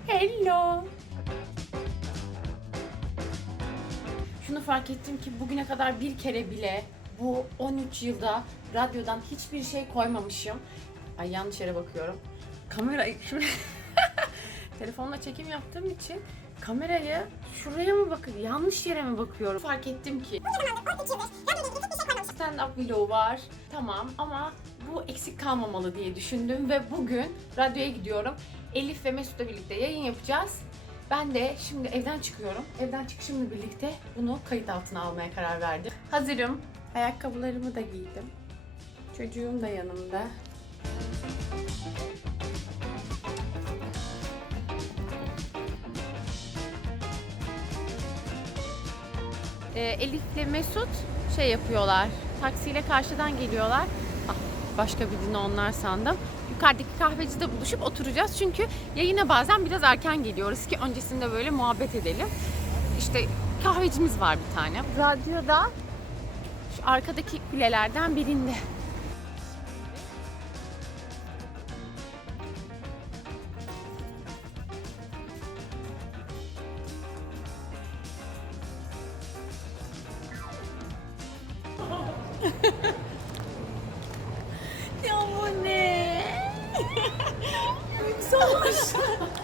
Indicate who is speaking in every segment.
Speaker 1: Hello. Şunu fark ettim ki bugüne kadar bir kere bile bu 13 yılda radyodan hiçbir şey koymamışım. Ay yanlış yere bakıyorum. Kamerayı şuraya telefonla çekim yaptığım için kamerayı şuraya mı bakıyorum, yanlış yere mi bakıyorum? Fark ettim ki stand-up vlogu var, tamam, ama bu eksik kalmamalı diye düşündüm ve bugün radyoya gidiyorum. Elif ve Mesut'la birlikte yayın yapacağız. Ben de şimdi evden çıkıyorum. Evden çıkışımla birlikte bunu kayıt altına almaya karar verdim. Hazırım. Ayakkabılarımı da giydim. Çocuğum da yanımda. Elif'le Mesut şey yapıyorlar. Taksiyle karşıdan geliyorlar. Ah, başka birini onlar sandım. Yukarıdaki kahvecide buluşup oturacağız. Çünkü yayına bazen biraz erken geliyoruz ki öncesinde böyle muhabbet edelim. İşte kahvecimiz var bir tane. Radyoda şu arkadaki kulelerden birinde. Ya bu ne? Soğumuş.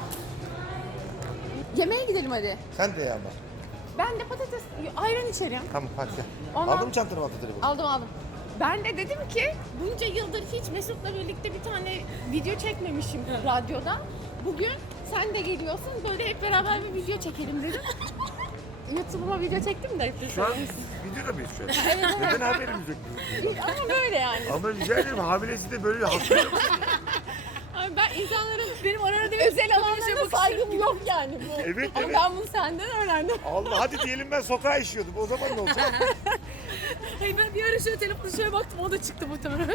Speaker 1: Yemeğe gidelim hadi.
Speaker 2: Sen de ya ama.
Speaker 1: Ben de patates, ayran içerim.
Speaker 2: Tamam hadi gel.
Speaker 1: Ondan-
Speaker 2: Aldın mı çantanı patates?
Speaker 1: Aldım. Ben de dedim ki bunca yıldır hiç Mesut'la birlikte bir tane video çekmemişim radyoda. Bugün sen de geliyorsun, böyle hep beraber bir video çekelim dedim. YouTube'uma video çektim de.
Speaker 2: Şu an videoda mıyız şu an? Neden haberimiz yok?
Speaker 1: Ama böyle yani.
Speaker 2: Ama rica ederim hamilesi de böyle haklı.
Speaker 1: Abi ben insanların benim arada özel alanlarına saygım yok yani bu.
Speaker 2: Evet,
Speaker 1: Ama
Speaker 2: evet.
Speaker 1: ben bunu senden öğrendim.
Speaker 2: Allah hadi diyelim ben sokağa işiyordum. O zaman ne olacak?
Speaker 1: Hayır, ben bir ara şöyle telefonu şöyle baktım, o da çıktı muhtemelen.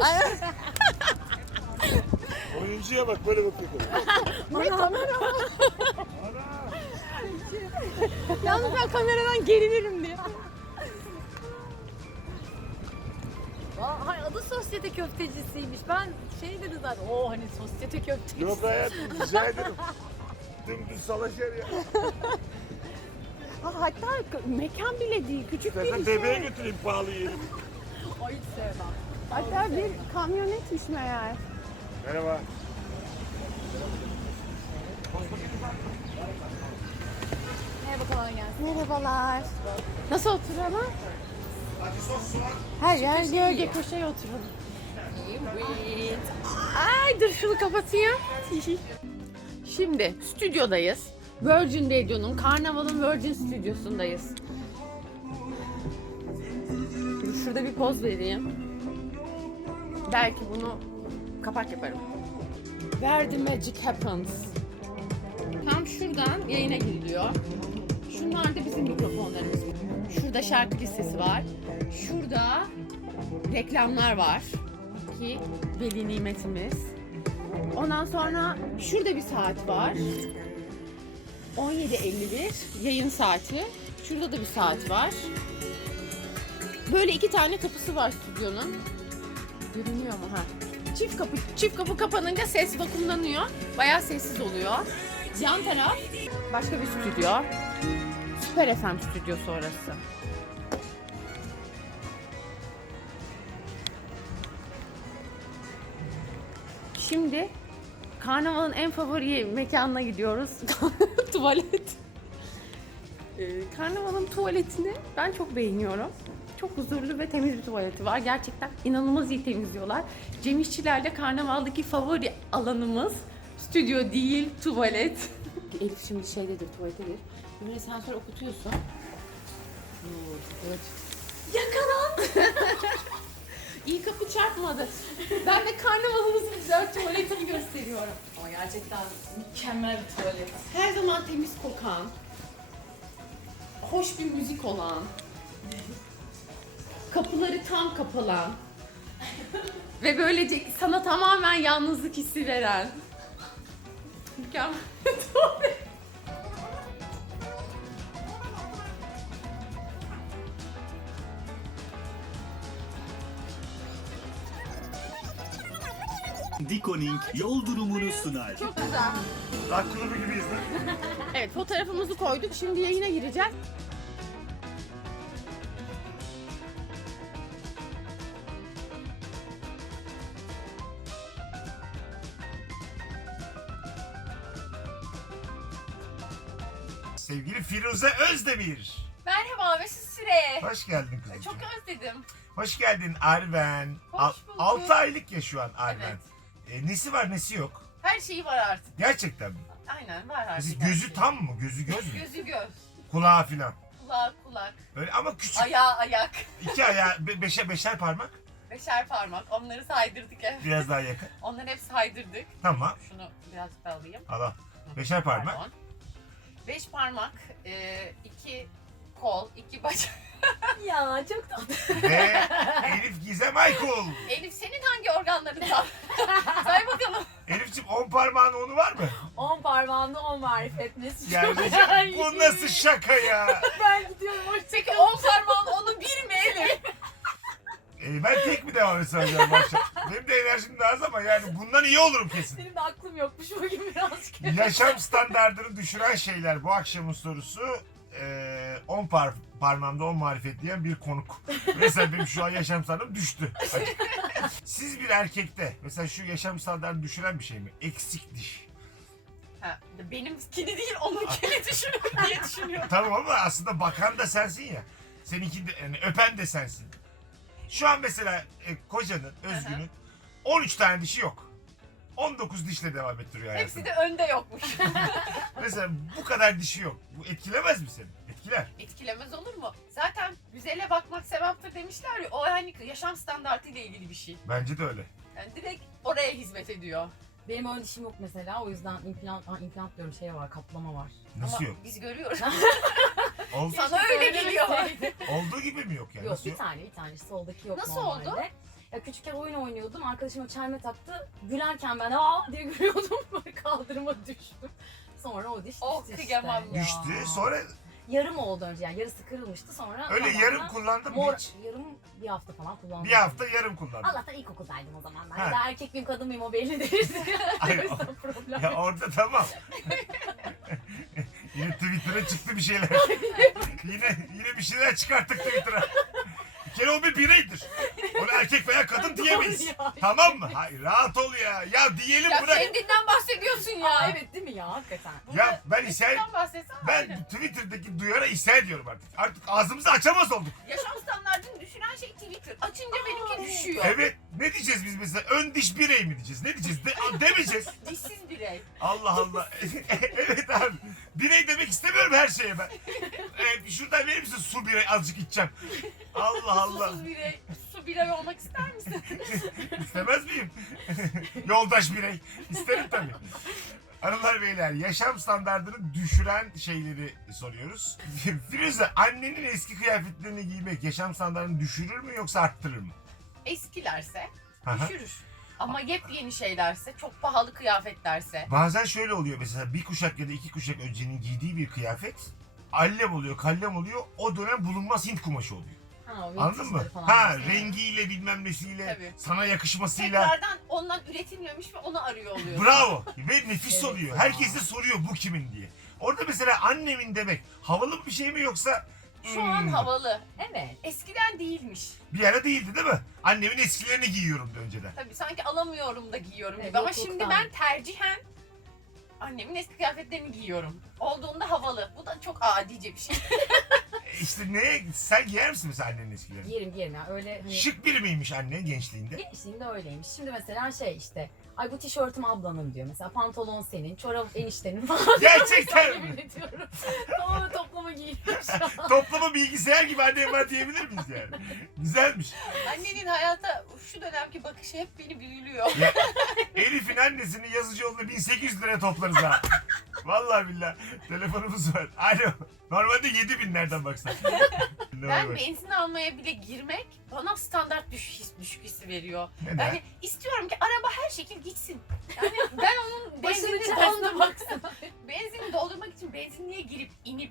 Speaker 2: Oyuncuya bak böyle bakıyor.
Speaker 1: Ne kamera?
Speaker 2: Ana!
Speaker 1: Yalnız ben kameradan gerilirim diye.
Speaker 3: Hayır, adı sosyete köftecisiymiş. Ben şey dedi zaten. O hani sosyete köftecisi.
Speaker 2: Yok hayatım rica ederim. Dümdüz salaşer ya.
Speaker 1: Hatta mekan bile değil, küçük bir
Speaker 2: İstersen
Speaker 1: şey.
Speaker 2: bebeğe götüreyim pahalı yiyelim.
Speaker 3: Ay hiç sevmem.
Speaker 1: Hatta bir kamyonetmiş meğer.
Speaker 2: Merhaba.
Speaker 3: Merhaba, kolay gelsin.
Speaker 1: Merhabalar. Nasıl oturalım?
Speaker 2: Acı sos soğan.
Speaker 1: Her yer gölge, köşeye oturalım. Evet. Ay dur şunu kapatayım. Şimdi stüdyodayız. Virgin Radio'nun, Karnaval'ın Virgin stüdyosundayız. Dur şurada bir poz vereyim. Belki bunu kapak yaparım. Where the magic happens. Tam şuradan yayına giriliyor. Şunlar da bizim mikrofonlarımız. Şurada şarkı listesi var. Şurada reklamlar var ki veli nimetimiz. Ondan sonra şurada bir saat var. 17.51 yayın saati. Şurada da bir saat var. Böyle iki tane kapısı var stüdyonun. Görünüyor mu? Ha. Çift kapı kapanınca ses vakumlanıyor. Bayağı sessiz oluyor. Yan taraf başka bir stüdyo. Süper FM stüdyosu orası. Şimdi Karnaval'ın en favori mekanına gidiyoruz. Tuvalet. Karnaval'ın tuvaletini ben çok beğeniyorum. Çok huzurlu ve temiz bir tuvaleti var. Gerçekten inanılmaz iyi temizliyorlar. Cem İşçiler'le Karnaval'daki favori alanımız stüdyo değil, tuvalet. Elif şimdi şeydedir, tuvalettedir. Böyle sen sonra okutuyorsun. Evet. Yakalan! İyi kapı çarpmadı. Ben de Karnaval'ımızın güzel tuvaletini gösteriyorum.
Speaker 3: Ama gerçekten mükemmel bir tuvalet.
Speaker 1: Her zaman temiz kokan, hoş bir müzik olan, kapıları tam kapalan ve böylece sana tamamen yalnızlık hissi veren mükemmel bir tuvalet.
Speaker 4: Dikoning yol durumunu sunar.
Speaker 1: Çok güzel.
Speaker 2: Rock klubu gibiyiz lan.
Speaker 1: Evet, fotoğrafımızı koyduk. Şimdi yayına gireceğiz.
Speaker 2: Sevgili Firuze Özdemir.
Speaker 1: Merhaba Mesut Süre.
Speaker 2: Hoş geldin kızım.
Speaker 1: Çok özledim.
Speaker 2: Hoş geldin Arven.
Speaker 1: Hoş bulduk.
Speaker 2: 6 aylık ya şu an Arven.
Speaker 1: Evet.
Speaker 2: Nesi var nesi yok?
Speaker 1: Her şeyi var artık.
Speaker 2: Gerçekten mi?
Speaker 1: Aynen var artık.
Speaker 2: Siz
Speaker 1: her
Speaker 2: gözü
Speaker 1: şey.
Speaker 2: tam mı? Gözü göz mü?
Speaker 1: Gözü göz.
Speaker 2: Kulağı filan.
Speaker 1: Kulak.
Speaker 2: Öyle ama küçük.
Speaker 1: Ayağı ayak.
Speaker 2: 2 ayağı, beşer parmak.
Speaker 1: 5'er parmak. Onları saydırdık hep.
Speaker 2: Biraz daha yakın.
Speaker 1: Onları hep saydırdık.
Speaker 2: Tamam.
Speaker 1: Şunu birazcık daha alayım.
Speaker 2: Allah. 5'er parmak.
Speaker 1: 5 parmak, 2 kol, 2 bacak.
Speaker 3: Ya çok tatlı.
Speaker 2: Ve Elif Gizem Aykul.
Speaker 1: Elif senin hangi organların var? Say bakalım.
Speaker 2: Elif'ciğim 10 parmağın onu var mı?
Speaker 3: 10 parmağında 10 marifet Mesut.
Speaker 2: Yani bu nasıl şaka ya?
Speaker 3: Ben gidiyorum
Speaker 1: Peki
Speaker 3: hoşçakalın.
Speaker 1: 10 parmağın onu bir mi Elif?
Speaker 2: Ben tek mi devam etsem acaba maçta? Benim de enerjim daha az ama yani bundan iyi olurum kesin.
Speaker 3: Benim de aklım yokmuş bugün birazcık.
Speaker 2: Yaşam standartını düşüren şeyler bu akşamın sorusu. 10 parmağımda 10 marifet diyen bir konuk. Mesela benim şu an yaşam standartım düştü. Siz bir erkekte mesela şu yaşam standartını düşüren bir şey mi? Eksik diş.
Speaker 1: Ha, benimkini değil onunkini düşünüyorum diye düşünüyorum.
Speaker 2: Tamam ama aslında bakan da sensin ya. Seninki de yani öpen de sensin. Şu an mesela kocanın, Özgün'ün 13 tane dişi yok. 19 dişle devam ettiriyor hayatını.
Speaker 1: Hepsi de önde yokmuş.
Speaker 2: Mesela bu kadar dişi yok. Bu etkilemez mi seni? Etkiler.
Speaker 1: Etkilemez olur mu? Zaten güzele bakmak sevaptır demişler ya. O hani yaşam standartı ile ilgili bir şey.
Speaker 2: Bence de öyle.
Speaker 1: Yani direkt oraya hizmet ediyor.
Speaker 3: Benim ön dişim yok mesela o yüzden implant diyorum şey var kaplama var.
Speaker 2: Nasıl
Speaker 1: Ama
Speaker 2: yok?
Speaker 1: biz görüyoruz.
Speaker 2: Sana
Speaker 1: öyle geliyor.
Speaker 2: Olduğu gibi mi yok yani?
Speaker 3: Yok
Speaker 2: Nasıl
Speaker 3: bir
Speaker 2: yok?
Speaker 3: tane soldaki yok
Speaker 1: Nasıl
Speaker 3: normalde.
Speaker 1: oldu?
Speaker 3: Ya küçükken oyun oynuyordum arkadaşım o çelme taktı. Gülerken ben aa diye gülüyordum böyle kaldırıma düştüm. Sonra o diş
Speaker 1: Oh,
Speaker 3: düştü
Speaker 1: kıyamam
Speaker 3: işte.
Speaker 1: ya.
Speaker 2: Düştü. Sonra
Speaker 3: Yarım oldu önce yani yarısı kırılmıştı sonra.
Speaker 2: öyle
Speaker 3: zamanla
Speaker 2: yarım kullandım mı
Speaker 3: mor,
Speaker 2: hiç?
Speaker 3: yarım bir hafta falan kullandım.
Speaker 2: Bir hafta yarım kullandım.
Speaker 3: Allah'tan ilkokuldaydım o zamanlar.
Speaker 2: Ha.
Speaker 3: Ya da erkek miyim kadın mıyım o belli değildi.
Speaker 2: Ay,
Speaker 3: O yüzden problem
Speaker 2: Ya
Speaker 3: yok.
Speaker 2: orada tamam. Yine Twitter'a çıktı bir şeyler. yine bir şeyler çıkarttık Twitter'a. Bir kere o bir bireydir. Onu erkek veya kadın diyemeyiz.
Speaker 3: Ya.
Speaker 2: Tamam mı? Hayır rahat ol ya. Ya diyelim
Speaker 1: Ya
Speaker 2: bırak.
Speaker 1: kendinden bahsediyorsun ya.
Speaker 3: Aa, evet değil mi ya hakikaten.
Speaker 2: Ya ben isyan...
Speaker 1: Kendinden bahsetsen
Speaker 2: Ben
Speaker 1: ayrı.
Speaker 2: Twitter'daki duyara isyan ediyorum artık. Artık ağzımızı açamaz olduk.
Speaker 1: Yaşam standartını düşüren şey Twitter. Açınca benimki düşüyor.
Speaker 2: Evet. Ne diyeceğiz biz mesela? Ön diş birey mi diyeceğiz? Ne diyeceğiz? Demeyeceğiz.
Speaker 1: Dişsiz birey.
Speaker 2: Allah Allah. Evet abi. Birey demek istemiyorum her şeye ben. Şuradan verir misin su birey azıcık içeceğim. Allah Allah.
Speaker 1: Susuz birey. Su birey olmak ister misin?
Speaker 2: İstemez miyim? Yoldaş birey. İsterim tabii. Hanımlar beyler yaşam standartını düşüren şeyleri soruyoruz. Firuze annenin eski kıyafetlerini giymek yaşam standartını düşürür mü yoksa arttırır mı?
Speaker 1: Eskilerse
Speaker 2: Aha.
Speaker 1: düşürür. Ama yepyeni şeylerse, çok pahalı kıyafetlerse.
Speaker 2: Bazen şöyle oluyor mesela bir kuşak ya da 2 kuşak öncenin giydiği bir kıyafet allem oluyor, kallem oluyor. O dönem bulunmaz Hint kumaşı oluyor.
Speaker 3: Ha, o
Speaker 2: Anladın mı?
Speaker 3: yetişleri falan
Speaker 2: Ha,
Speaker 3: mesela.
Speaker 2: rengiyle bilmem nesiyle,
Speaker 1: Tabii.
Speaker 2: sana yakışmasıyla.
Speaker 1: Tekrardan ondan üretilmemiş ve onu arıyor oluyor.
Speaker 2: Bravo. Ve nefis
Speaker 3: Evet
Speaker 2: oluyor.
Speaker 3: ya.
Speaker 2: Herkes de soruyor bu kimin diye. Orada mesela annemin demek havalı bir şey mi yoksa
Speaker 1: Şu an havalı.
Speaker 3: Evet.
Speaker 1: Eskiden değilmiş.
Speaker 2: bir ara değildi değil mi? Annemin eskilerini giyiyorumdu önceden.
Speaker 1: Tabii sanki alamıyorum da giyiyorum
Speaker 3: Evet,
Speaker 1: gibi. Ama
Speaker 3: yokluktan.
Speaker 1: şimdi ben tercihen annemin eski kıyafetlerini giyiyorum. Olduğunda havalı. Bu da çok adice bir şey.
Speaker 2: İşte ne? Sen giyer misin mesela annenin eskilerini?
Speaker 3: Giyerim ya öyle hani
Speaker 2: Şık biri miymiş anne gençliğinde?
Speaker 3: gençliğimde öyleymiş. Şimdi mesela şey işte ay bu tişörtüm ablanın diyor. Mesela pantolon senin, çorap eniştenin falan.
Speaker 2: Gerçekten mi?
Speaker 3: Yemin ediyorum. Tamam toplama giyiniyorum şu an.
Speaker 2: Toplama bilgisayar gibi annem var diyebilir miyiz yani? Güzelmiş.
Speaker 1: Annenin hayata şu dönemki bakışı hep beni büyülüyor.
Speaker 2: Ya, Elif'in annesini yazıcı yolunda 1800 liraya toplarız ha. Vallahi billahi. Telefonumuz var. Alo. Normalde 7000 nereden baksan.
Speaker 1: Ben benzin almaya bile girmek bana standart düşük hissi veriyor.
Speaker 2: Neden?
Speaker 1: Yani istiyorum ki araba her şekil gitsin. Yani ben onun
Speaker 3: Başının
Speaker 1: benzinini
Speaker 3: çaresine
Speaker 1: doldurmak,
Speaker 3: baksana.
Speaker 1: benzini doldurmak için benzinliğe girip inip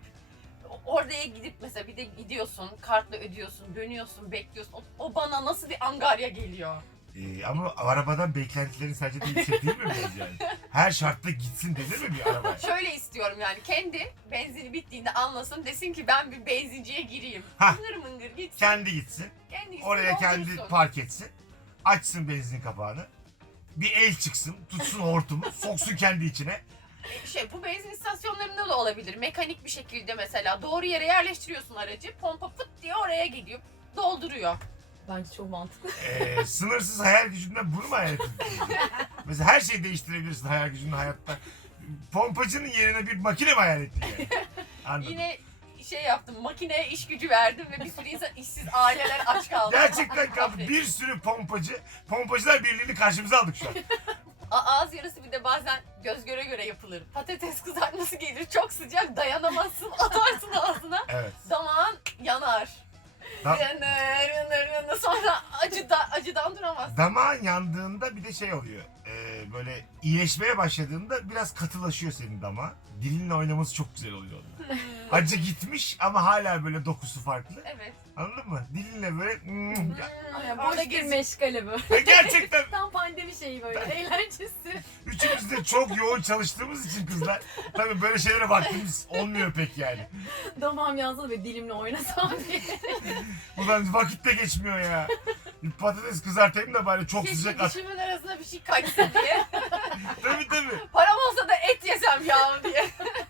Speaker 1: oraya gidip mesela bir de gidiyorsun, kartla ödüyorsun, dönüyorsun, bekliyorsun. O bana nasıl bir angarya geliyor.
Speaker 2: Ama arabadan beklentilerin sadece de yüksek değil mi biraz yani? Her şartta gitsin denir mi bir araba?
Speaker 1: Şöyle istiyorum yani kendi benzini bittiğinde anlasın desin ki ben bir benzinciye gireyim.
Speaker 2: Hah.
Speaker 1: Mıngır mıngır gitsin.
Speaker 2: Kendi gitsin.
Speaker 1: Kendi gitsin,
Speaker 2: Oraya kendi
Speaker 1: doldursun.
Speaker 2: park etsin. Açsın benzin kapağını. Bir el çıksın, tutsun hortumu, soksun kendi içine.
Speaker 1: Bu benzin istasyonlarında da olabilir. Mekanik bir şekilde mesela doğru yere yerleştiriyorsun aracı. Pompa fıt diye oraya gidiyor. Dolduruyor.
Speaker 3: Bence çok mantıklı.
Speaker 2: Sınırsız hayal gücünden bunu mu hayal ettin? Mesela her şeyi değiştirebilirsin hayal gücünle hayatta. Pompacının yerine bir makine mi hayal ettin yani? Anladım.
Speaker 1: Yine şey yaptım. Makineye iş gücü verdim ve bir sürü insan işsiz, aileler aç kaldı.
Speaker 2: Gerçekten kaldı. Bir sürü pompacı, Pompacılar Birliği'ni karşımıza aldık şu an.
Speaker 1: Ağız yarısı bir de bazen göz göre göre yapılır. Patates kızartması gelir çok sıcak dayanamazsın atarsın ağzına.
Speaker 2: Evet.
Speaker 1: Damağın yanar.
Speaker 2: Da-
Speaker 1: Yanır sonra acıdan duramazsın.
Speaker 2: Damağın yandığında bir de şey oluyor. Böyle iyileşmeye başladığında biraz katılaşıyor senin damağın. Dilinle oynaması çok güzel oluyor onun. Acı gitmiş ama hala böyle dokusu farklı.
Speaker 1: Evet.
Speaker 2: Anladın mı? Dilinle böyle
Speaker 3: Boş bir meşgale böyle.
Speaker 2: gerçekten
Speaker 3: Tam pandemi şeyi böyle eğlencesi.
Speaker 2: üçümüz de çok yoğun çalıştığımız için kızlar tabii böyle şeylere vaktimiz olmuyor pek yani.
Speaker 3: Damağım yansın ve dilimle oynasam diye.
Speaker 2: Ulan vakit de geçmiyor ya. Bir patates kızartayım da bari çok
Speaker 1: Keşke
Speaker 2: sıcak at.
Speaker 1: dişimin arasına bir şey kaçsa diye.
Speaker 2: Tabii.
Speaker 1: Param olsa da et yesem ya diye.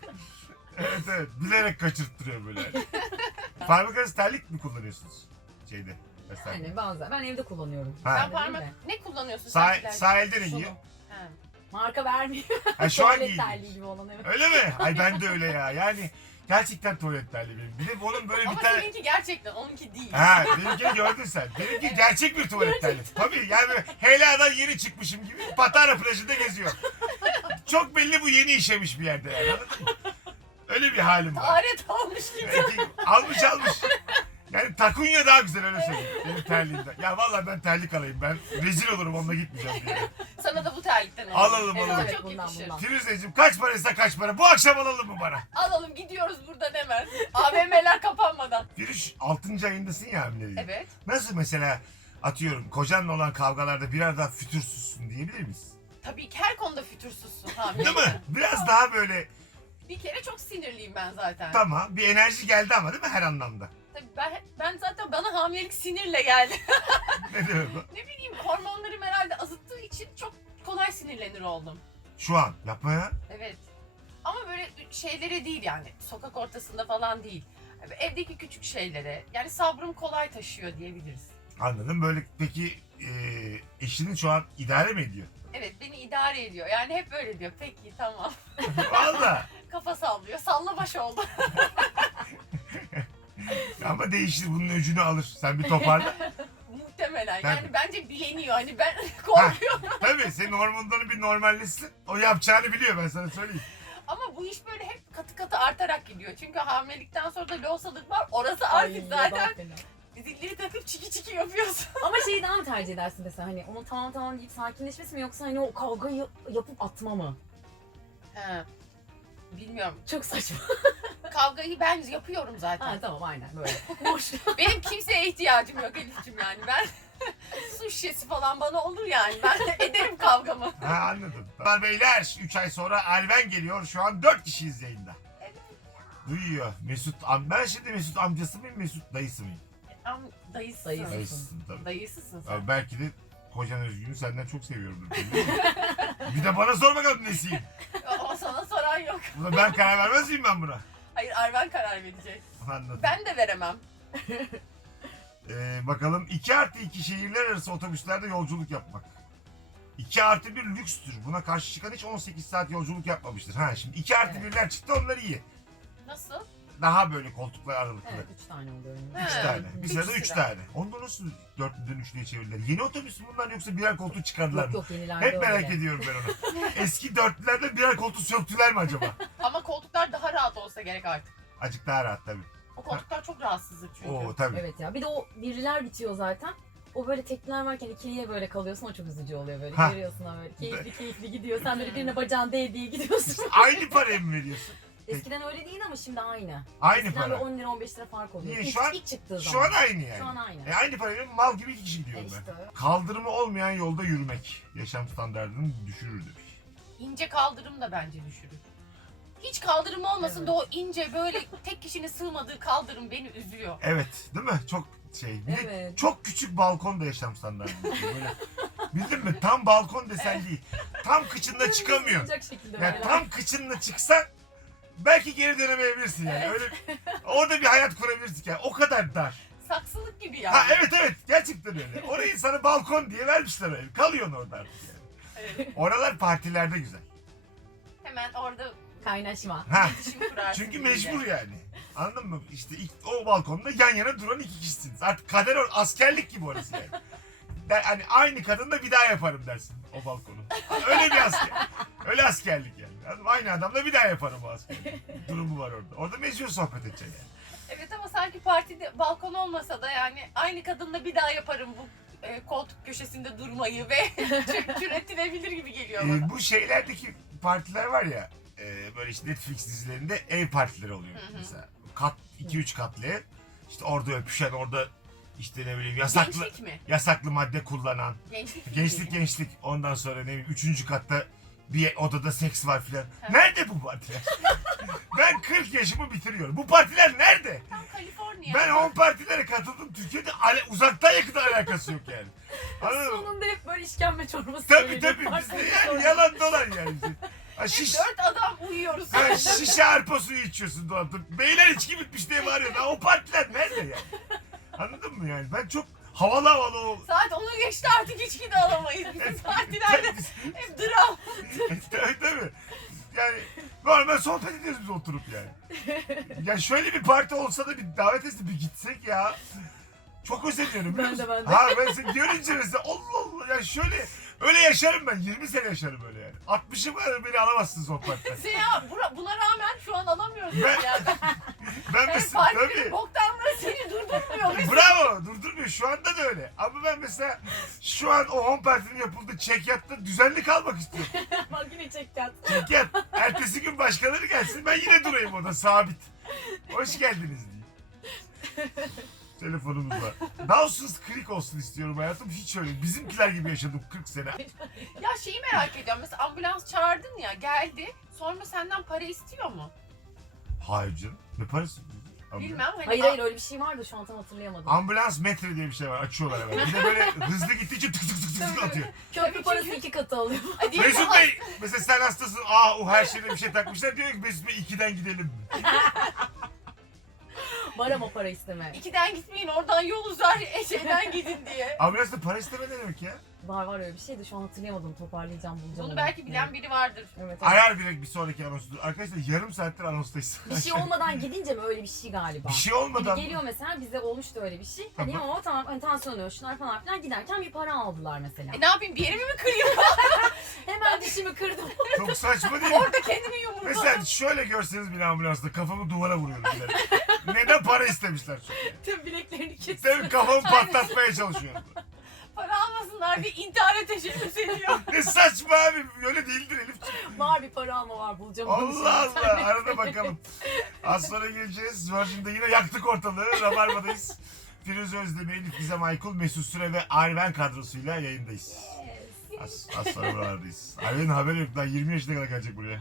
Speaker 2: Evet. Bilerek kaçırttırıyor böyle. Parmak arası terlik mi kullanıyorsunuz? Şeyde. Mesela.
Speaker 3: Yani bazen ben evde kullanıyorum.
Speaker 2: Ha.
Speaker 1: Sen parmak ne kullanıyorsun?
Speaker 2: Sahilde ne giyiyor?
Speaker 1: Ha.
Speaker 3: Marka vermeyeyim.
Speaker 2: Ha, şu an
Speaker 3: Tuvalet
Speaker 2: giyiyor.
Speaker 3: terliği gibi olan evet.
Speaker 2: Öyle mi? Ay ben de öyle ya. Yani gerçekten tuvalet terliği benim. Bir de onun böyle bir
Speaker 1: Ama
Speaker 2: tane...
Speaker 1: seninki gerçekten, onunki değil.
Speaker 2: Ha, benimkini gördün sen. Benimki gerçek bir tuvalet terliği. Tabii yani böyle Hela'dan yeni çıkmışım gibi Patara plajında geziyor. Çok belli bu yeni işemiş bir yerde yani, anladın mı? Öyle bir halim var.
Speaker 1: Taharet almış gibi.
Speaker 2: Almış. Yani takunya daha güzel öyle söyleyeyim. Benim terliğimden. Ya vallahi ben terlik alayım. Ben rezil olurum onunla gitmeyeceğim diye.
Speaker 1: Sana da bu terlikten
Speaker 2: Alalım.
Speaker 3: Evet,
Speaker 1: Çok
Speaker 3: bundan,
Speaker 1: yakışır.
Speaker 3: bundan.
Speaker 2: Firuzeciğim kaç paraysa kaç para. Bu akşam alalım mı bana?
Speaker 1: Alalım gidiyoruz buradan hemen. AVM'ler kapanmadan.
Speaker 2: Firuş 6. ayındasın ya hamileliğin.
Speaker 1: Evet.
Speaker 2: Nasıl mesela atıyorum kocanla olan kavgalarda birer daha fütursuzsun diyebilir miyiz?
Speaker 1: Tabii ki her konuda fütursuzsun hamile.
Speaker 2: Değil mi? Biraz daha böyle
Speaker 1: Bir kere çok sinirliyim ben zaten.
Speaker 2: tamam bir enerji geldi ama değil mi her anlamda?
Speaker 1: Tabii ben zaten bana hamilelik sinirle geldi.
Speaker 2: Ne demek bu?
Speaker 1: Ne bileyim hormonlarım herhalde azıttığı için çok kolay sinirlenir oldum.
Speaker 2: Şu an yapma ya.
Speaker 1: Evet. Ama böyle şeylere değil yani. Sokak ortasında falan değil. Evdeki küçük şeylere. Yani sabrım kolay taşıyor diyebiliriz.
Speaker 2: Anladım. Böyle peki eşinin şu an idare mi ediyor?
Speaker 1: Evet beni idare ediyor. Yani hep böyle diyor. Peki tamam.
Speaker 2: Valla.
Speaker 1: Kafa sallıyor. Salla baş oldu.
Speaker 2: Ama değişir bunun öcünü alır. Sen bir toparla.
Speaker 1: Muhtemelen.
Speaker 2: Tabii.
Speaker 1: Yani bence bileniyor. Hani ben korkuyorum.
Speaker 2: Tabii senin hormonların bir normalleşsin. O yapacağını biliyor ben sana söyleyeyim.
Speaker 1: Ama bu iş böyle hep katı katı artarak gidiyor. Çünkü hamilelikten sonra da lohusalık var. Orası
Speaker 3: Ay,
Speaker 1: artık zaten
Speaker 3: daha fena.
Speaker 1: zilleri takıp çiki çiki yapıyorsun.
Speaker 3: Ama şeyi daha mı tercih edersin mesela hani onun tamam deyip sakinleşmesi mi yoksa hani o kavgayı yapıp atma mı?
Speaker 1: He. Bilmiyorum.
Speaker 3: Çok saçma.
Speaker 1: Kavgayı ben yapıyorum zaten.
Speaker 3: Ha tamam aynen böyle. Boş.
Speaker 1: Benim kimseye ihtiyacım yok Elif'ciğim yani. Ben su şişesi falan bana olur yani. Ben ederim kavgamı.
Speaker 2: Ha anladım. Beyler 3 ay sonra Elven geliyor. Şu an 4 kişiyiz yayında. Duyuyor. Ben şimdi Mesut amcası mıyım Mesut dayısı mıyım?
Speaker 1: Dayısı.
Speaker 3: Dayısı.
Speaker 2: Dayısısın tabii.
Speaker 1: Dayısısın sen.
Speaker 2: Abi belki de kocan Özgün'ü senden çok seviyorumdur. Bir de bana sor bakalım nesiyim.
Speaker 1: O sana soran yok.
Speaker 2: Buna ben karar vermez miyim ben buna?
Speaker 1: Hayır Arven karar verecek.
Speaker 2: Anladım.
Speaker 1: Ben de veremem.
Speaker 2: Bakalım 2+2 şehirler arası otobüslerde yolculuk yapmak. 2+1 lükstür. Buna karşı çıkan hiç 18 saat yolculuk yapmamıştır. Ha şimdi 2+1'ler çıktı onlar iyi.
Speaker 1: Nasıl?
Speaker 2: Daha böyle koltuklar aralıklı.
Speaker 3: Evet 3 tane oluyor.
Speaker 1: He.
Speaker 2: 3 tane. Bir
Speaker 1: Üç
Speaker 2: sırada 3
Speaker 1: sıra.
Speaker 2: tane. Onda nasıl 4'lüden 3'lüye çevirdiler? Yeni otobüs mü bunlar yoksa birer koltuk çıkardılar
Speaker 3: Yok
Speaker 2: mı?
Speaker 3: yok yenilerde
Speaker 2: Hep merak
Speaker 3: öyle.
Speaker 2: ediyorum ben onu. Eski 4'lülerden birer koltuk söktüler mi acaba?
Speaker 1: Ama koltuklar daha rahat olsa gerek artık.
Speaker 2: Azıcık daha rahat tabii.
Speaker 1: O koltuklar çok rahatsızdır çünkü.
Speaker 2: Oo tabii.
Speaker 3: Evet ya bir de o birliler bitiyor zaten. O böyle tekliler varken ikiliye böyle kalıyorsun o çok üzücü oluyor böyle.
Speaker 2: Ha.
Speaker 3: Görüyorsun ha böyle keyifli gidiyor. Sen böyle birine bacağın değdiği gidiyorsun.
Speaker 2: Aynı parayı mı veriyorsun?
Speaker 3: Eskiden öyle değil ama şimdi aynı.
Speaker 2: Aynı
Speaker 3: Eskiden
Speaker 2: para.
Speaker 3: bir 10 lira 15 lira fark oluyor.
Speaker 2: Niye?
Speaker 3: İlk,
Speaker 2: Şu an-
Speaker 3: ilk çıktığı
Speaker 2: Şu
Speaker 3: zaman.
Speaker 2: an aynı yani.
Speaker 3: Şu an aynı.
Speaker 2: Aynı parayla mal gibi 2 kişi gidiyorum
Speaker 3: İşte.
Speaker 2: ben. Kaldırımı olmayan yolda yürümek yaşam standartını düşürür demiş.
Speaker 1: İnce kaldırım da bence düşürür. Hiç kaldırım olmasın
Speaker 3: Evet.
Speaker 1: da o ince böyle tek kişinin sığmadığı kaldırım beni üzüyor.
Speaker 2: Evet, değil mi? Çok şey. Bir de
Speaker 3: Evet.
Speaker 2: çok küçük balkon da yaşam standartını düşürür. Böyle, bildin mi? Tam balkon desen değil. Tam kıçında çıkamıyorsun.
Speaker 3: Sığacak şekilde
Speaker 2: Yani
Speaker 3: böyle.
Speaker 2: tam kıçında çıksan belki geri dönemeyebilirsin yani. Öyle orada bir hayat kurabilirsin yani. O kadar dar.
Speaker 1: Saksılık gibi yani.
Speaker 2: Ha evet gerçekten öyle. Orayı sana balkon diye vermişler öyle. Kalıyorsun orada artık yani.
Speaker 1: Evet.
Speaker 2: Oralar partilerde güzel.
Speaker 1: Hemen orada
Speaker 3: Kaynaşma.
Speaker 2: Ha.
Speaker 1: iletişim kurarsın.
Speaker 2: Çünkü
Speaker 1: biriyle.
Speaker 2: mecbur yani. Anladın mı? İşte o balkonda yan yana duran 2 kişisiniz. Artık kader askerlik gibi orası yani. Hani aynı kadınla bir daha yaparım dersin o balkonu. Öyle bir asker. Öyle askerlik yani. Anladın mı? Aynı adamla bir daha yaparım o askerlik. Durumu var orada. Orada mecbur sohbet edeceksin yani.
Speaker 1: Evet ama sanki partide balkon olmasa da yani aynı kadınla bir daha yaparım bu koltuk köşesinde durmayı ve türetilebilir gibi geliyor bana.
Speaker 2: Bu şeylerdeki partiler var ya böyle işte Netflix dizilerinde ev partileri oluyor
Speaker 1: Hı hı.
Speaker 2: mesela. 2-3 katlı ev. İşte orada öpüşen, orada işte ne bileyim
Speaker 1: Gençlik mi?
Speaker 2: yasaklı madde kullanan,
Speaker 1: Gençlik.
Speaker 2: gençlik. Ondan sonra ne bileyim 3. katta bir odada seks var filan.
Speaker 1: Ha.
Speaker 2: Nerede bu partiler? Ben 40 yaşımı bitiriyorum. Bu partiler nerede?
Speaker 1: Tam Kaliforniya.
Speaker 2: Ben 10 partilere katıldım. Türkiye'de uzaktan yakın alakası yok yani. Anladın mı?
Speaker 3: Sonunda hep böyle işkembe çorbası
Speaker 2: Tabii
Speaker 3: söyleniyor.
Speaker 2: tabii.
Speaker 3: Farklı
Speaker 2: Bizde
Speaker 3: bir
Speaker 2: yani
Speaker 3: sorun.
Speaker 2: yalan dolan yani. Ha,
Speaker 1: Hep
Speaker 2: şiş,
Speaker 1: 4 adam uyuyoruz.
Speaker 2: ha, şişe arpa suyu içiyorsun dolapta. Beyler içki bitmiş diye bağırıyor. Ha, o partiler nerede yani? Anladın mı yani? Ben çok havalı o...
Speaker 1: Saat 10'u geçti artık içki de alamayız. Bizim partilerde hep dram.
Speaker 2: Tabii. Yani normal sohbet ediyoruz biz oturup yani. Ya şöyle bir parti olsa da bir davet etse bir gitsek ya. Çok özeniyorum biliyor
Speaker 3: Ben de,
Speaker 2: musun?
Speaker 3: ben de.
Speaker 2: Ha ben seni görünce mesela Allah Allah ya şöyle öyle yaşarım ben 20 sene yaşarım öyle yani. 60'ım var beni alamazsınız o partiden.
Speaker 1: Sen ya buna rağmen şu an alamıyoruz
Speaker 2: Ben-
Speaker 1: yani.
Speaker 2: Ben
Speaker 1: Yani
Speaker 2: mesela
Speaker 1: partinin
Speaker 2: tabii.
Speaker 1: boktanlığı seni durdurmuyor.
Speaker 2: Bravo durdurmuyor şu anda da öyle. Ama ben mesela şu an o home partinin yapıldığı çekyatta düzenli kalmak istiyorum.
Speaker 3: Bak yine çekyat.
Speaker 2: Çekyat. Ertesi gün başkaları gelsin ben yine durayım orada sabit. Hoş geldiniz diye. Telefonumuz var. Dawson's Creek olsun istiyorum hayatım. Hiç öyle. Bizimkiler gibi yaşadım 40 sene.
Speaker 1: Ya şeyi merak ediyorum. Mesela ambulans çağırdın ya geldi. Sonra senden para istiyor mu?
Speaker 2: Hayır canım. Ne parası?
Speaker 1: Bilmem. Hani
Speaker 3: Hayır öyle bir şey vardı şu an tam hatırlayamadım.
Speaker 2: Ambulans metre diye bir şey var. Açıyorlar hemen. Bir de böyle hızlı gittiği için tık tık tık tık tık atıyor.
Speaker 3: Köprü
Speaker 1: Tabii
Speaker 3: parası
Speaker 1: çünkü-
Speaker 3: 2 katı alıyor.
Speaker 1: Hadi
Speaker 2: Mesut Bey mesela sen hastasın. O her şeyde bir şey takmışlar. Diyor ki Mesut Bey 2'den gidelim.
Speaker 3: Var ama para isteme.
Speaker 1: 2'den gitmeyin oradan yol uzar şeyden gidin diye.
Speaker 2: Ambulansta para isteme ne demek ya?
Speaker 3: Var öyle bir şey de şu an hatırlayamadım. Toparlayacağım bulacağım.
Speaker 1: Bunu
Speaker 3: onu.
Speaker 1: belki bilen biri vardır.
Speaker 3: Evet. evet.
Speaker 2: Ayar bir sonraki anonsudur. Arkadaşlar yarım saattir anonstayız.
Speaker 3: Bir şey olmadan gidince mi öyle bir şey galiba?
Speaker 2: Bir şey
Speaker 3: Hani
Speaker 2: olmadan.
Speaker 3: geliyor mesela bize olmuştu öyle bir şey. Hani
Speaker 2: Tamam.
Speaker 3: o tamam hani tansiyon ölçtüler falan filan giderken bir para aldılar mesela.
Speaker 1: Ne yapayım bir yerimi mi kırayım?
Speaker 3: Hemen dişimi kırdım.
Speaker 2: Çok saçma değil mi?
Speaker 1: Orada kendimi yumrukladım.
Speaker 2: Mesela şöyle görseniz bile ambulansta kafamı duvara vuruyorum bilerek. Neden para istemişler çünkü?
Speaker 3: Tüm bileklerini kestim.
Speaker 2: Tabii kafamı patlatmaya çalışıyorum.
Speaker 1: Para almasınlar diye intihara teşebbüs ediyor.
Speaker 2: Ne saçma abi öyle değildir Elif.
Speaker 3: Var bir para alma var bulacağım. onu şimdi.
Speaker 2: Allah Allah arada bakalım. Az sonra geleceğiz. Virgin'de yine yaktık ortalığı. Rabarba'dayız. Firuze Özdemir, Elif Gizem Aykul, Mesut Süre ve Arven kadrosuyla yayındayız. Az sonra buralardayız. Arven'in haberi yok. Daha 20 yaşına kadar gelecek buraya.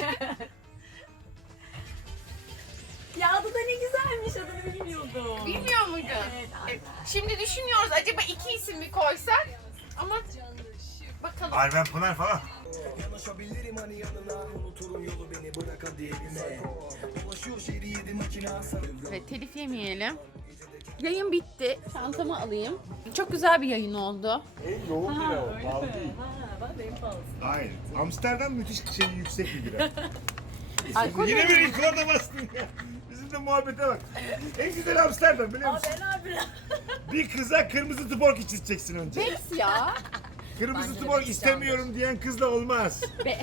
Speaker 3: Ya adı da ne güzelmiş adını bilmiyordum.
Speaker 1: Bilmiyor muydun?
Speaker 3: Evet.
Speaker 1: Şimdi düşünüyoruz acaba 2 isim mi koysak? Ama bakalım.
Speaker 2: Arven Pınar falan.
Speaker 5: Yanaşabilirim hani yanına unuturum yolu beni bırak hadi evime Dolaşıyor şehri yedi makina sarıldı
Speaker 1: Evet telif yemeyelim. Yayın bitti. Çantamı alayım. Çok güzel bir yayın oldu.
Speaker 2: En yoğun bira o. Bal değil.
Speaker 3: Ha, bak benim fazla.
Speaker 2: Hayır. Amsterdam müthiş yüksek bir bira.
Speaker 1: Alkol
Speaker 2: Yine
Speaker 1: mü?
Speaker 2: bir ilk orada bastın ya. Bizim de muhabbete bak. En güzel Amsterdam biliyor musun?
Speaker 3: Ben abi.
Speaker 2: Bir kıza kırmızı tuborg içeceksin önce.
Speaker 1: Bex ya.
Speaker 2: Kırmızı
Speaker 3: Bence de
Speaker 2: tuborg
Speaker 3: Bex
Speaker 2: istemiyorum diyen kızla olmaz.
Speaker 1: Be.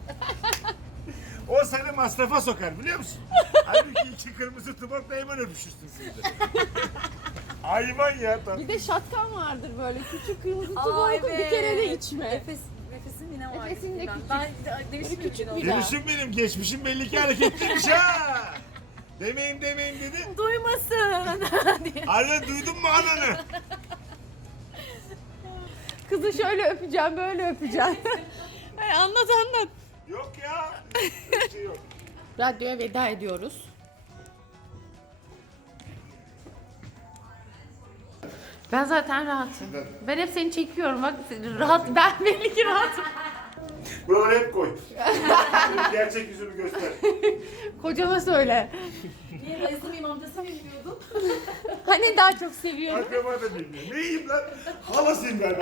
Speaker 2: O seni masrafa sokar biliyor musun? Halbuki 2 kırmızı tuborgla hemen öpüşürsün siz de. Hayvan ya tam.
Speaker 1: Bir de şatkan vardır böyle küçük kırmızı
Speaker 3: Aa,
Speaker 1: tuborgu bir
Speaker 3: evet.
Speaker 1: kere de içme.
Speaker 3: Nefesim yine var.
Speaker 1: Tepesinde
Speaker 3: Ben demiştim
Speaker 1: küçük
Speaker 3: küçük
Speaker 1: bir-
Speaker 2: Demişim benim geçmişim belli ki hareketliymiş ha. Demeyim dedi.
Speaker 3: Duymasın.
Speaker 2: Arda duydun mu ananı?
Speaker 1: Kızı şöyle öpeceğim, böyle öpeceğim. Ay, anlat.
Speaker 2: Yok ya. Öyle şey yok.
Speaker 1: Radyoya veda ediyoruz. Ben zaten rahatım. Ben hep seni çekiyorum bak. Rahat, ben belli ki rahatım.
Speaker 2: Buraları hep koy. Benim gerçek yüzümü göster.
Speaker 1: Kocama söyle.
Speaker 3: Niye dayısı mıyım amcası mıyım diyordun?
Speaker 1: Hani daha çok seviyorum.
Speaker 2: Akraba da bilmiyor. Neyim lan? Halasıyım ben.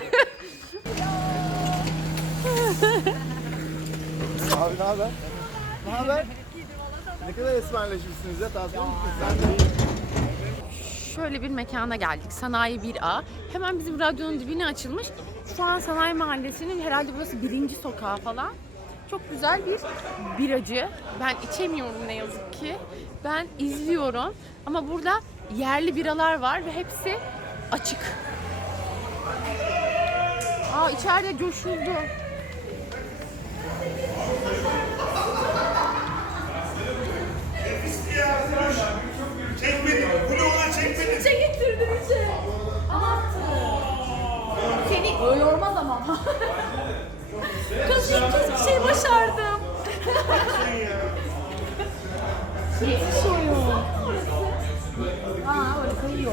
Speaker 6: Abi ne haber? Ne haber? Ne kadar esmerleşmişsiniz ya tatlım. Sen de iyi.
Speaker 1: Şöyle bir mekana geldik. Sanayi 1A. Hemen bizim radyonun dibine açılmış. Şu an Sanayi Mahallesi'nin herhalde burası 1. sokağı falan. Çok güzel bir biracı. Ben içemiyorum ne yazık ki. Ben izliyorum. Ama burada yerli biralar var ve hepsi açık. Aa, içeride coşuldu.
Speaker 2: Çekmedim. Bunu ona çekmedim.
Speaker 3: İçe getirdim içe. Seni o yormaz ama. Kız ilk kez bir şey başardım. Yetişiyor. Aa öyle kayıyor.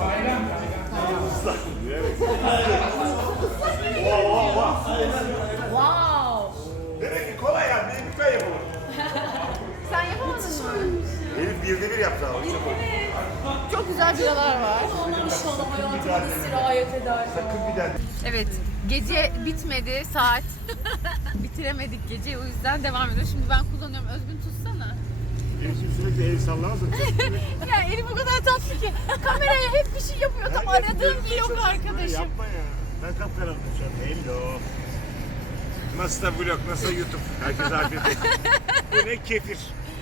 Speaker 3: Wow.
Speaker 2: Demek ki kolay ya. Benim ben yapamam.
Speaker 1: Sen yapamadın mı?
Speaker 2: Elif 1'de 1 yaptı abi.
Speaker 1: Çok güzel biralar var.
Speaker 3: İnşallah hayatıma da sirayet eder.
Speaker 2: Sakın bir daha.
Speaker 1: Evet, gece bitmedi saat. Bitiremedik geceyi, o yüzden devam ediyor. Şimdi ben kullanıyorum. Özgün tutsana.
Speaker 2: Elif şimdi sürekli el sallamazsa.
Speaker 1: Ya Elif o kadar tatlı ki. Kameraya hep bir şey yapıyor. Tam aradığım bir yok arkadaşım.
Speaker 2: Yapma ya. Ben kapkaranlık şu an. Hello. Nasıl da vlog, nasıl da YouTube. Herkese afiyet olsun. Bu ne kefir.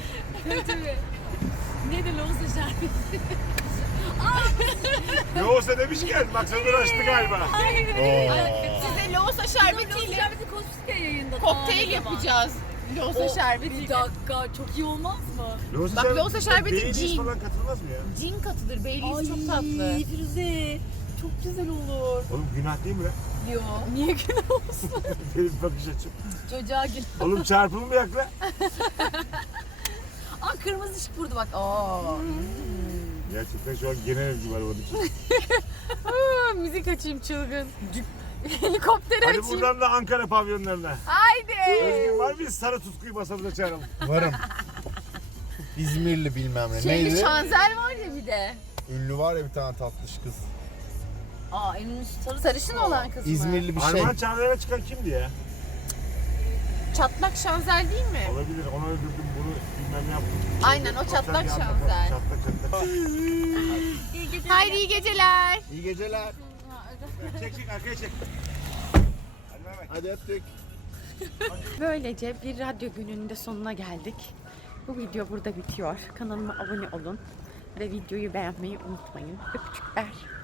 Speaker 3: Ne de loğusa şerbeti.
Speaker 2: Ne olsa demişken maksat uğraştı galiba.
Speaker 1: Size loğusa şerbetiyle
Speaker 3: Şerbeti Kostuska yayında.
Speaker 1: kokteyl yapacağız. Loğusa
Speaker 3: Bir
Speaker 1: şerbetiyle.
Speaker 3: dakika çok iyi olmaz mı?
Speaker 1: Bak, loğusa şerbeti
Speaker 2: Baileys
Speaker 1: cin.
Speaker 2: falan katılmaz mı ya?
Speaker 1: Cin katıdır. Baileys çok tatlı.
Speaker 3: Firuze çok güzel olur.
Speaker 2: Oğlum günah değil mi lan?
Speaker 3: Yo. Niye günah olsun?
Speaker 2: Benim bakış açım.
Speaker 3: Çocuğa günah.
Speaker 2: Oğlum çarpılmayak lan.
Speaker 3: Aa kırmızı ışık vurdu bak. Aa.
Speaker 2: Gerçekten şu an genel evci var onun için.
Speaker 1: Aa, müzik açayım çılgın. Helikopteri
Speaker 2: Hadi
Speaker 1: açayım.
Speaker 2: buradan da Ankara pavyonlarına.
Speaker 1: Haydi.
Speaker 2: Özgün var mı? Sarı tutkuyu masamıza çağıralım.
Speaker 6: Varım. İzmirli bilmem ne.
Speaker 1: Şeyli
Speaker 6: Neydi?
Speaker 1: şanzel var ya bir de.
Speaker 6: Ünlü var ya bir tane tatlış kız.
Speaker 3: Aa en ünlü sarı
Speaker 1: Sarışın olan kız mı?
Speaker 6: İzmirli bir şey.
Speaker 2: Armağan Çağlayan'a çıkan kimdi ya?
Speaker 1: Çatlak şanzel değil mi?
Speaker 2: Olabilir. Onu öldürdüm, bunu bilmem ne yaptım.
Speaker 1: Aynen, o çatlak
Speaker 2: Sosyal bir anda
Speaker 1: şanzel.
Speaker 2: Çatlak.
Speaker 1: Haydi iyi geceler.
Speaker 6: İyi geceler.
Speaker 2: Çek arkaya çek. Hadi bay bay.
Speaker 6: Hadi öptük.
Speaker 1: Böylece bir radyo gününün de sonuna geldik. Bu video burada bitiyor. Kanalıma abone olun ve videoyu beğenmeyi unutmayın. Öpücükler.